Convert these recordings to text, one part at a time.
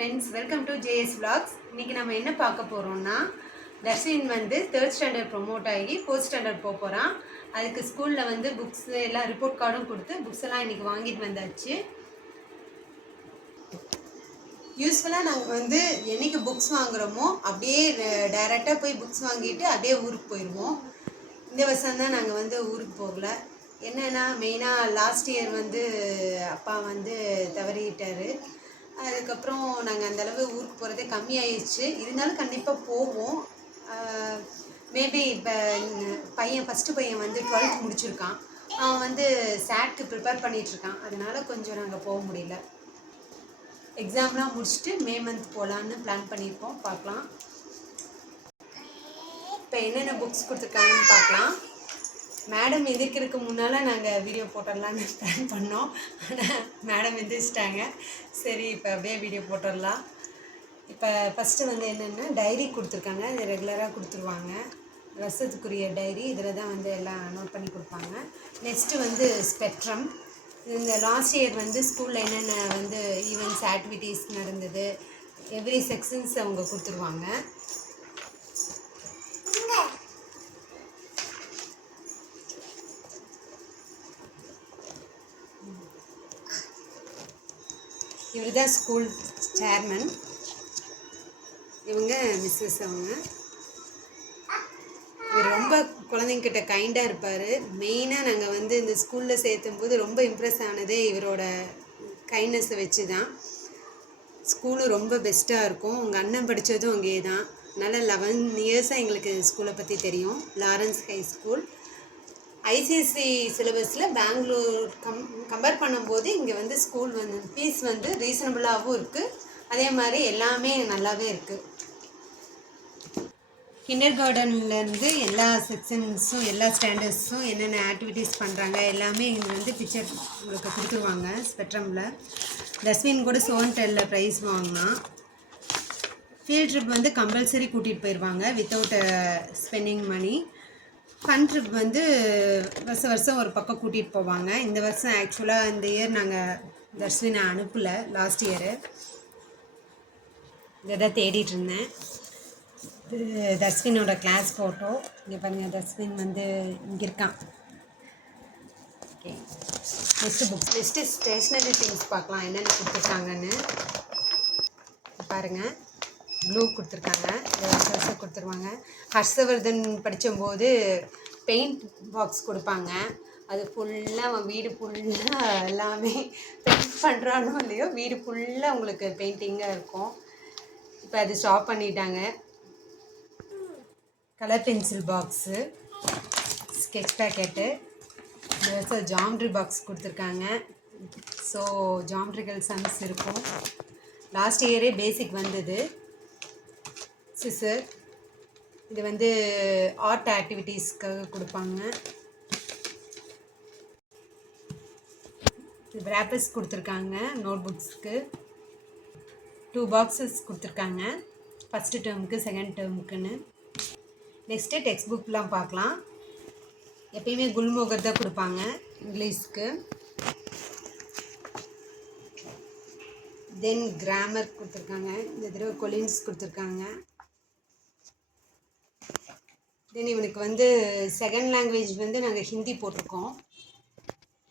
Friends welcome to JS vlogs இன்றைக்கி நம்ம என்ன பார்க்க போகிறோம்னா தர்ஷின் வந்து தேர்ட் ஸ்டாண்டர்ட் ப்ரொமோட் ஆகி ஃபோர்த் ஸ்டாண்டர்ட் போக போகிறான் அதுக்கு ஸ்கூலில் வந்து புக்ஸ் எல்லாம் ரிப்போர்ட் கார்டும் கொடுத்து புக்ஸ் எல்லாம் இன்றைக்கி வாங்கிட்டு வந்தாச்சு. யூஸ்ஃபுல்லாக நாங்கள் வந்து என்னைக்கு புக்ஸ் வாங்குறோமோ அப்படியே டைரெக்டாக போய் புக்ஸ் வாங்கிட்டு அப்படியே ஊருக்கு போயிடுவோம் இந்த வருஷம் தான் நாங்கள் வந்து ஊருக்கு போகல. என்னென்னா மெயினாக லாஸ்ட் இயர் வந்து அப்பா வந்து தவறிட்டார். அதுக்கப்புறம் நாங்கள் அந்தளவு ஊருக்கு போகிறதே கம்மியாயிடுச்சு இருந்தாலும் கண்டிப்பாக போவோம். மேபி இப்போ பையன் ஃபஸ்ட்டு பையன் வந்து டுவெல்த் முடிச்சிருக்கான். அவன் வந்து சேட்க்கு ப்ரிப்பேர் பண்ணிகிட்ருக்கான் அதனால் கொஞ்சம் நாங்கள் போக முடியல. எக்ஸாம்லாம் முடிச்சுட்டு மே மந்த் போகலான்னு பிளான் பண்ணியிருக்கோம். பார்க்கலாம். இப்போ என்னென்ன புக்ஸ் கொடுத்துருக்காங்கன்னு பார்க்கலாம். மேடம் எதிர்க்கிறதுக்கு முன்னால் நாங்கள் வீடியோ போட்டுடலான்னு பிளான் பண்ணோம். ஆனால் மேடம் எந்திரிச்சிட்டாங்க. சரி இப்போ அப்படியே வீடியோ போட்டுடலாம் இப்போ ஃபஸ்ட்டு வந்து என்னென்னா டைரி கொடுத்துருக்காங்க. இது ரெகுலராக கொடுத்துருவாங்க. வருஷத்துக்குரிய டைரி இதில் தான் வந்து எல்லாம் நோட் பண்ணி கொடுப்பாங்க. நெக்ஸ்ட்டு வந்து ஸ்பெக்ட்ரம் இந்த லாஸ்ட் இயர் வந்து ஸ்கூலில் என்னென்ன வந்து ஈவெண்ட்ஸ் ஆக்டிவிட்டீஸ் நடந்தது எவ்ரி செக்ஷன்ஸ் அவங்க கொடுத்துருவாங்க. இவர் தான் ஸ்கூல் சேர்மன் இவங்க மிஸ்ஸஸ் அவங்க. இவர் ரொம்ப குழந்தைங்கிட்ட கைண்டாக இருப்பார். மெயினாக நாங்கள் வந்து இந்த ஸ்கூலில் சேர்த்தும் போது ரொம்ப இம்ப்ரெஸ் ஆனதே இவரோட கைண்ட்னஸை வச்சு தான் ஸ்கூலும் ரொம்ப பெஸ்ட்டாக இருக்கும். உங்கள் அண்ணன் படித்ததும் அங்கே தான் அதனால் லெவன் இயர்ஸாக எங்களுக்கு ஸ்கூலை பற்றி தெரியும். லாரன்ஸ் ஹை ஸ்கூல் ஐசிஎஸ்சி சிலபஸில் பெங்களூர் கம் கம்பேர் பண்ணும்போது இங்கே வந்து ஸ்கூல் வந்து ஃபீஸ் வந்து ரீசனபிளாகவும் இருக்குது அதே மாதிரி எல்லாமே நல்லாவே இருக்குது கிண்டர் கார்டன்லேருந்து எல்லா செக்ஷன்ஸும் எல்லா ஸ்டாண்டர்ட்ஸும் என்னென்ன ஆக்டிவிட்டீஸ் பண்ணுறாங்க எல்லாமே இங்கே வந்து பிக்சர் உங்களுக்கு கொடுத்துருவாங்க ஸ்பெக்ட்ரமில் டஸ்ட்பின் கூட சோன் டெல்லில் ப்ரைஸ் வாங்கினா. ஃபீல்ட் ட்ரிப் வந்து கம்பல்சரி கூட்டிகிட்டு போயிடுவாங்க without spending money fun trip வந்து வருஷம் வருஷம் ஒரு பக்கம் கூட்டிகிட்டு போவாங்க. இந்த வருஷம் ஆக்சுவலாக இந்த இயர் நாங்கள் தர்ஷினை அனுப்பலை லாஸ்ட் இயரு இதை தான் தேடிட்டு இருந்தேன். இது தர்ஷினோட கிளாஸ் ஃபோட்டோ இங்கே பாருங்கள் தர்ஷின் வந்து இங்கே இருக்கான். Okay next books next stationery things பார்க்கலாம் என்னென்ன கொடுத்துருக்காங்கன்னு. பாருங்கள் ப்ளூ கொடுத்துருக்காங்க. வருஷம் கொடுத்துருவாங்க. ஹர்ஷவர்தன் படித்தபோது பெயிண்ட் பாக்ஸ் கொடுப்பாங்க. அது ஃபுல்லாக அவன் வீடு ஃபுல்லாக எல்லாமே பெயிண்ட் பண்ணுறானோ இல்லையோ வீடு ஃபுல்லாக உங்களுக்கு பெயிண்டிங்காக இருக்கும். இப்போ அது ஸ்டாப் பண்ணிட்டாங்க. Colour pencil box sketch packet இந்த ஜாம்ட்ரி பாக்ஸ் கொடுத்துருக்காங்க. ஸோ ஜாம்ட்ரிக்கல் சம்ஸ் இருக்கும். லாஸ்ட் இயரே பேசிக் வந்தது. சிசர் இது வந்து ஆர்ட் ஆக்டிவிட்டீஸ்க்காக கொடுப்பாங்க. இது ரேப்பர்ஸ் கொடுத்துருக்காங்க நோட் புக்ஸ்க்கு டூ பாக்ஸஸ் கொடுத்துருக்காங்க ஃபஸ்ட்டு டேர்முக்கு செகண்ட் டேர்முக்குன்னு நெக்ஸ்ட்டு டெக்ஸ்ட் புக்லாம் பார்க்கலாம். எப்பயுமே குல்மோகர் தான் கொடுப்பாங்க இங்கிலீஷ்க்கு. தென் கிராமர் கொடுத்துருக்காங்க இந்த தடவை கொலின்ஸ் கொடுத்துருக்காங்க. தென் இவனுக்கு வந்து செகண்ட் லாங்குவேஜ் வந்து நாங்கள் ஹிந்தி போட்டிருக்கோம்.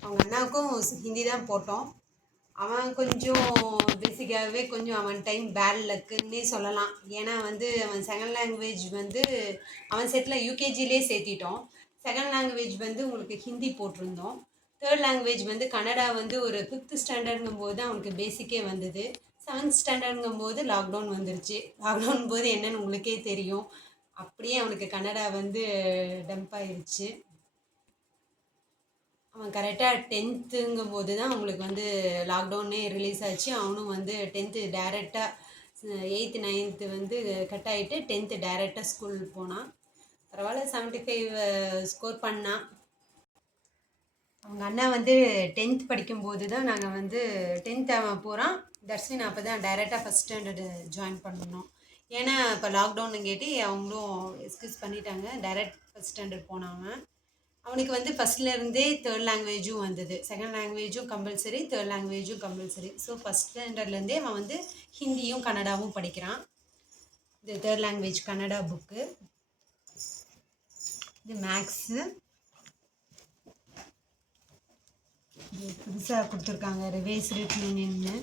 அவங்க அண்ணாவுக்கும் ஹிந்தி தான் போட்டோம். அவன் கொஞ்சம் பேசிக்காகவே கொஞ்சம் அவன் டைம் பேட் லக்குன்னே சொல்லலாம். ஏன்னா வந்து அவன் செகண்ட் லாங்குவேஜ் வந்து அவன் செட்டில் யூகேஜிலே சேர்த்திட்டோம். செகண்ட் லாங்குவேஜ் வந்து உங்களுக்கு ஹிந்தி போட்டிருந்தோம். தேர்ட் லாங்குவேஜ் வந்து கன்னடா வந்து ஒரு ஃபிஃப்த் ஸ்டாண்டர்டுங்கும் போது தான் அவனுக்கு பேசிக்கே வந்தது. செவன்த் ஸ்டாண்டர்டுங்கும் போது லாக்டவுன் வந்துருச்சு. லாக்டவுன் போது என்னன்னு உங்களுக்கே தெரியும். அப்படியே அவனுக்கு கன்னடா வந்து டம்ப் ஆயிடுச்சு அவன் கரெக்டாக டென்த்துங்கும் போது தான் அவங்களுக்கு வந்து லாக்டவுனே ரிலீஸ் ஆச்சு. அவனும் வந்து டென்த்து டேரெக்டாக எயித்து நைன்த்து வந்து கட் ஆகிட்டு டென்த்து டேரெக்டாக ஸ்கூல் போனான். பரவாயில்ல செவன்ட்டி ஃபைவ் ஸ்கோர் பண்ணான். அவங்க அண்ணா வந்து டென்த் படிக்கும்போது தான் நாங்கள் வந்து டென்த் அவன் போகிறான் தர்ஷின் அப்போ தான் டைரெக்டாக ஃபஸ்ட் ஸ்டாண்டர்டு ஜாயின் பண்ணணும். ஏன்னா இப்போ லாக்டவுனுங்கேட்டி அவங்களும் எக்ஸ்கியூஸ் பண்ணிட்டாங்க. டைரக்ட் ஃபஸ்ட் ஸ்டாண்டர்ட் போனாங்க. அவனுக்கு வந்து ஃபஸ்ட்லேருந்தே தேர்ட் லாங்குவேஜும் வந்தது. செகண்ட் லாங்குவேஜும் கம்பல்சரி தேர்ட் லாங்குவேஜும் கம்பல்சரி ஸோ ஃபஸ்ட் ஸ்டாண்டர்ட்லேருந்தே அவன் வந்து ஹிந்தியும் கன்னடாவும் படிக்கிறான். இது தேர்ட் லாங்குவேஜ் கன்னடா புக்கு இது மேக்ஸு புதுசாக கொடுத்துருக்காங்க. ரிவேஸ் ரிட்லின்னு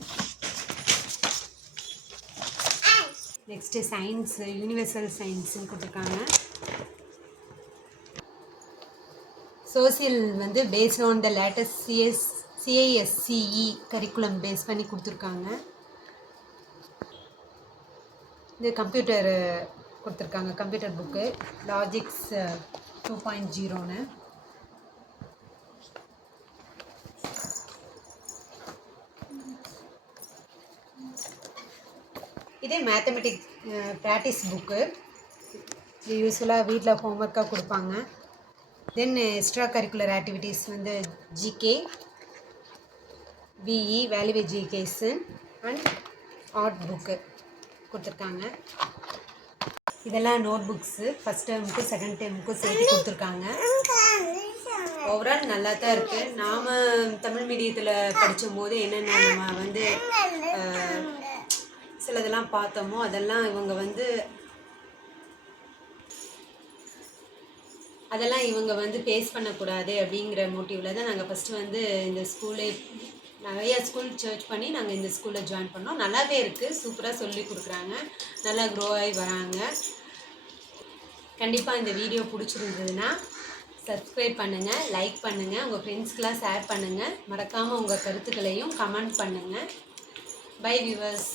நெக்ஸ்ட்டு சயின்ஸு யூனிவர்சல் சயின்ஸுன்னு கொடுத்துருக்காங்க. சோசியல் வந்து based on the latest CS CISCE curriculum base பண்ணி கொடுத்துருக்காங்க. இது கம்ப்யூட்டர் கொடுத்துருக்காங்க computer book logics two point ஜீரோன்னு இதே மேத்தமெட்டிக்ஸ் ப்ராக்டிஸ் புக்கு இது யூஸ்ஃபுல்லாக வீட்டில் ஹோம்ஒர்க்காக கொடுப்பாங்க. தென் எக்ஸ்ட்ரா கரிக்குலர் ஆக்டிவிட்டீஸ் வந்து GK PE value education and art book கொடுத்துருக்காங்க. இதெல்லாம் நோட் புக்ஸு ஃபஸ்ட் டேர்முக்கும் செகண்ட் டேர்முக்கும் சேர்த்து கொடுத்துருக்காங்க. ஓவரால் நல்லா தான் இருக்குது நாம் தமிழ் மீடியத்தில் படிச்சும் போது என்னென்ன நம்ம வந்து சிலதெல்லாம் பார்த்தோமோ அதெல்லாம் இவங்க வந்து அதெல்லாம் இவங்க வந்து ஃபேஸ் பண்ணக்கூடாது அப்படிங்கிற மோட்டிவில் தான் நாங்கள் ஃபஸ்ட்டு வந்து இந்த ஸ்கூலே நிறைய ஸ்கூல் சர்ச் பண்ணி நாங்கள் இந்த ஸ்கூலில் ஜாயின் பண்ணோம். நல்லாவே இருக்குது சூப்பராக சொல்லி கொடுக்குறாங்க. நல்லா க்ரோ ஆகி வராங்க. கண்டிப்பாக இந்த வீடியோ பிடிச்சிருந்ததுன்னா சப்ஸ்கிரைப் பண்ணுங்கள் லைக் பண்ணுங்கள் உங்கள் ஃப்ரெண்ட்ஸ்க்கெலாம் ஷேர் பண்ணுங்கள் மறக்காமல் உங்கள் கருத்துக்களையும் கமெண்ட் பண்ணுங்கள் பை வியூவர்ஸ்